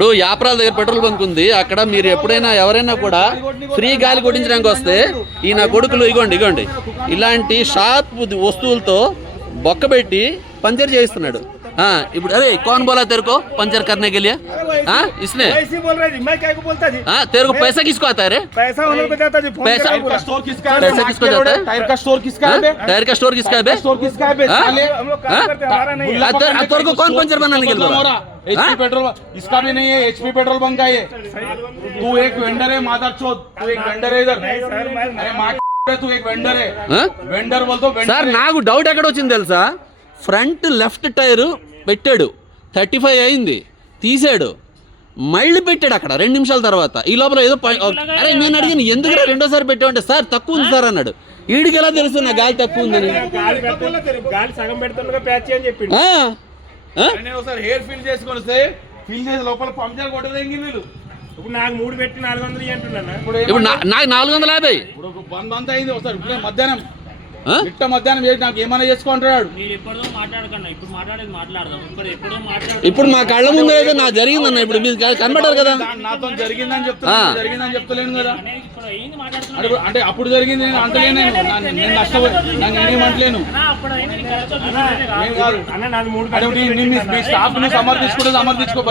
ఇప్పుడు యాప్రాల దగ్గర petrol bunk ఉంది, అక్కడ మీరు ఎప్పుడైనా ఎవరైనా కూడా ఫ్రీ గాలి కొట్టించడానికి వస్తే ఈ నా కొడుకులు ఇగోండి ఇలాంటి షార్ప్ వస్తువులతో బొక్కబెట్టి పంచర్ చేయిస్తున్నాడు. ఇప్పుడు अरे कौन बोला तेरे को पंचर करने के लिए? इसने ऐसे बोल रहा है, मैं क्या को बोलता जी? तेरे को पैसा किसको आता है रे? पैसा उन लोगों को जाता जी। पैसा का स्टोर किसका है? पैसा किसको जाता है? टायर का स्टोर किसका है? टायर का स्टोर किसका है? स्टोर किसका है? साले हम लोग काम करते हैं, हमारा नहीं है। तेरे को कौन पंचर बनाने के लिए बोल रहा है? एचपी पेट्रोल इसका भी नहीं है, एचपी पेट्रोल बंक का ये। तू एक वेंडर है मादरचोद, तू एक वेंडर है इधर। अरे माँ तू एक वेंडर है, वेंडर बोल दो। సార్ నాకు డౌట్ ఎక్కడ వచ్చింది తెలుసా? ఫ్రంట్ లెఫ్ట్ టైర్ పెట్టాడు, 35 అయింది, తీసాడు, మళ్ళీ పెట్టాడు అక్కడ 2 నిమిషాల తర్వాత. ఈ లోపల ఏదో అరే నేను అడిగాను ఎందుకు రెండోసారి పెట్టామంటే సార్ తక్కువ ఉంది సార్ అన్నాడు. వీడికి ఎలా తెలుసు నా గాలి తక్కువ ఉందని? గాలి సగం పెడుతుండగా ప్యాచ్ అని చెప్పిండు. ఒకసారి హెయిర్ ఫిల్ చేసుకొని వస్తే ఫిల్ చేసి లోపల పంచర్ కొట్టదేంగి వీళ్ళు. ఇప్పుడు నాకు 3 పెట్టి 400 అంటున్నాను. ఇప్పుడు నాకు 450. ఇప్పుడు 1 మంత్ అయింది. ఒకసారి ఇప్పుడే మధ్యాహ్నం మధ్యాహ్నం చేసి నాకు ఏమైనా చేసుకుంటాడు. ఇప్పుడు మా కళ్ళ ముందు ఏదో నాకు జరిగిందన్న, ఇప్పుడు మీరు కనబడారు కదా. నాతో జరిగిందని చెప్తలేను కదా. అంటే అప్పుడు జరిగింది నేను అంటలేను, నేను నష్టపోయి నేనేమంటలేను. స్టాఫ్ ని సమర్థించుకుంటే సమర్థించుకో.